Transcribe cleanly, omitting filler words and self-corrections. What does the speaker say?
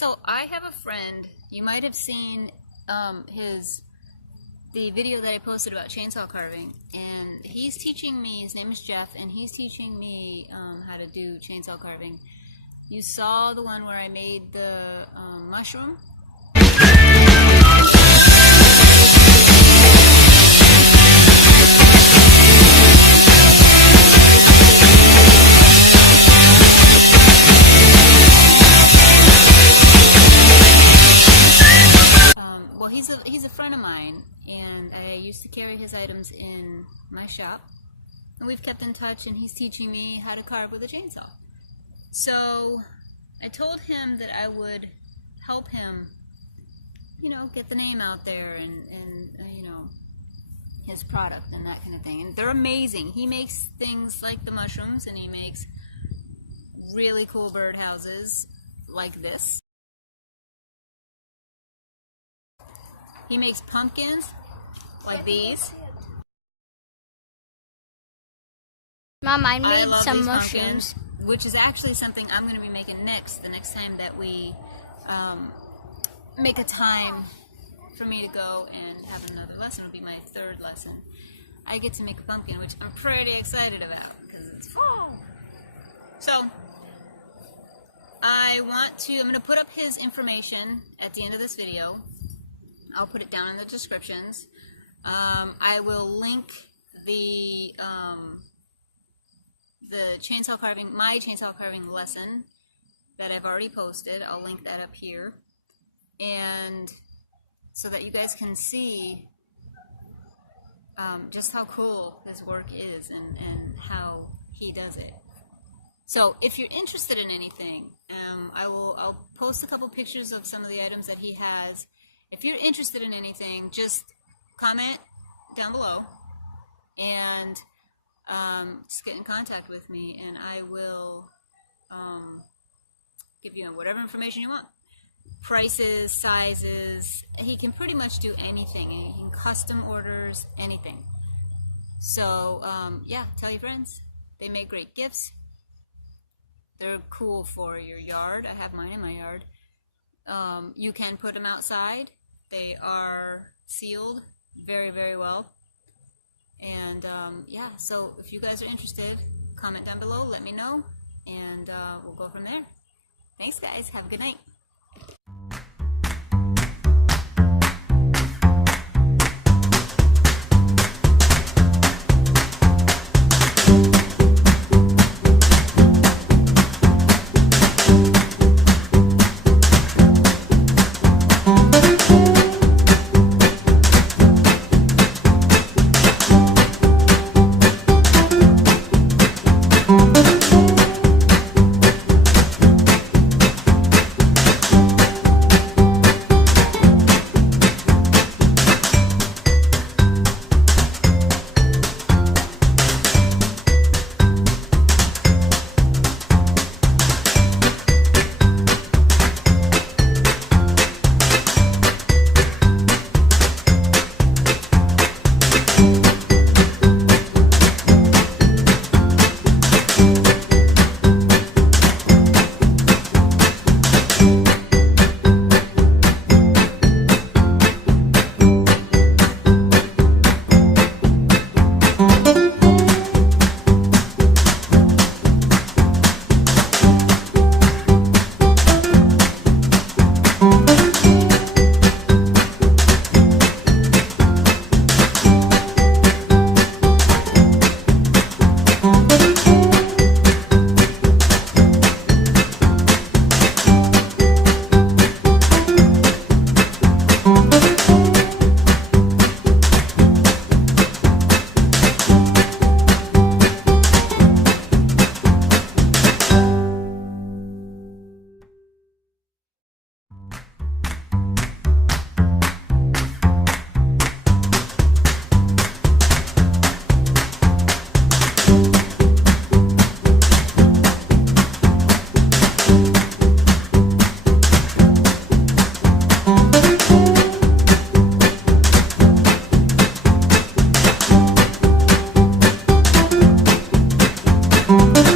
So I have a friend, you might have seen the video that I posted about chainsaw carving, and he's teaching me, his name is Jeff, and he's teaching me how to do chainsaw carving. You saw the one where I made the mushroom? He's a friend of mine, and I used to carry his items in my shop, and we've kept in touch, and he's teaching me how to carve with a chainsaw. So I told him that I would help him, you know, get the name out there and you know, his product and that kind of thing. And they're amazing. He makes things like the mushrooms, and he makes really cool birdhouses like this. He makes pumpkins like these. Mom, I made some mushrooms. Which is actually something I'm going to be making next, the next time that we make a time for me to go and have another lesson. It'll be my third lesson. I get to make a pumpkin, which I'm pretty excited about because it's fall. So I'm going to put up his information at the end of this video. I'll put it down in the descriptions. I will link the chainsaw carving, my chainsaw carving lesson that I've already posted. I'll link that up here, and so that you guys can see just how cool this work is and how he does it. So if you're interested in anything, I'll post a couple pictures of some of the items that he has. If you're interested in anything, just comment down below and just get in contact with me, and I will give you whatever information you want. Prices, sizes, he can pretty much do anything. He can custom orders, anything. So yeah, tell your friends. They make great gifts. They're cool for your yard. I have mine in my yard. You can put them outside. They are sealed very, very well. And yeah, so if you guys are interested, comment down below, let me know, and we'll go from there. Thanks guys, have a good night. you.